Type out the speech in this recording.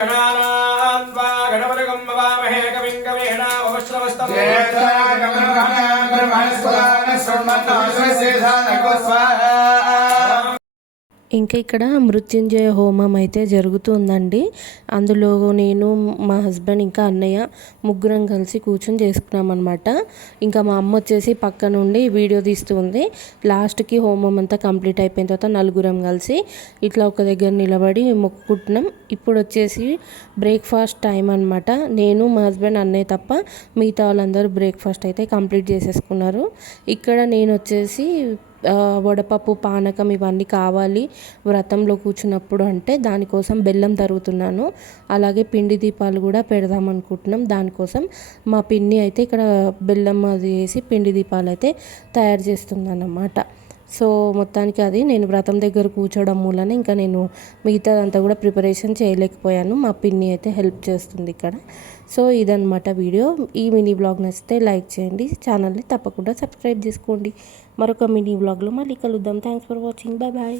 गणानान्वा गणपतिगं ववामहे कविं कवीनामवश्रवस्तमो ఇంకా ఇక్కడ మృత్యుంజయ హోమం అయితే జరుగుతుందండి. అందులో నేను మా హస్బెండ్ ఇంకా అన్నయ్య ముగ్గురం కలిసి కూర్చొని చేసుకున్నామన్నమాట. ఇంకా మా అమ్మ వచ్చేసి పక్క నుండి వీడియో తీస్తుంది. లాస్ట్కి హోమం అంతా కంప్లీట్ అయిపోయిన తర్వాత నలుగురం కలిసి ఇట్లా ఒక దగ్గర నిలబడి మొక్కుకుంటున్నాం. ఇప్పుడు వచ్చేసి బ్రేక్ఫాస్ట్ టైం అనమాట నేను మా హస్బెండ్ అన్నయ్య తప్ప మిగతా వాళ్ళందరూ బ్రేక్ఫాస్ట్ అయితే కంప్లీట్ చేసేసుకున్నారు. ఇక్కడ నేను వచ్చేసి వడపప్పు పానకం ఇవన్నీ కావాలి వ్రతంలో కూర్చున్నప్పుడు అంటే దానికోసం బెల్లం తరుగుతున్నాను. అలాగే పిండి దీపాలు కూడా పెడదాం అనుకుంటున్నాం. దానికోసం మా పిన్ని అయితే ఇక్కడ బెల్లం అది వేసి పిండి దీపాలు అయితే తయారు చేస్తుందన్నమాట. సో మొత్తానికి అది నేను వ్రతం దగ్గర కూర్చోవడం మూలన ఇంకా నేను మిగతాదంతా కూడా ప్రిపరేషన్ చేయలేకపోయాను. మా పిన్ని అయితే హెల్ప్ చేస్తుంది ఇక్కడ. సో ఇదనమాట వీడియో. ఈ మినీ బ్లాగ్ నచ్చితే లైక్ చేయండి. ఛానల్ని తప్పకుండా సబ్స్క్రైబ్ చేసుకోండి. మరొక మినీ బ్లాగ్లో మళ్ళీ కలుద్దాం. Thanks for watching. Bye bye.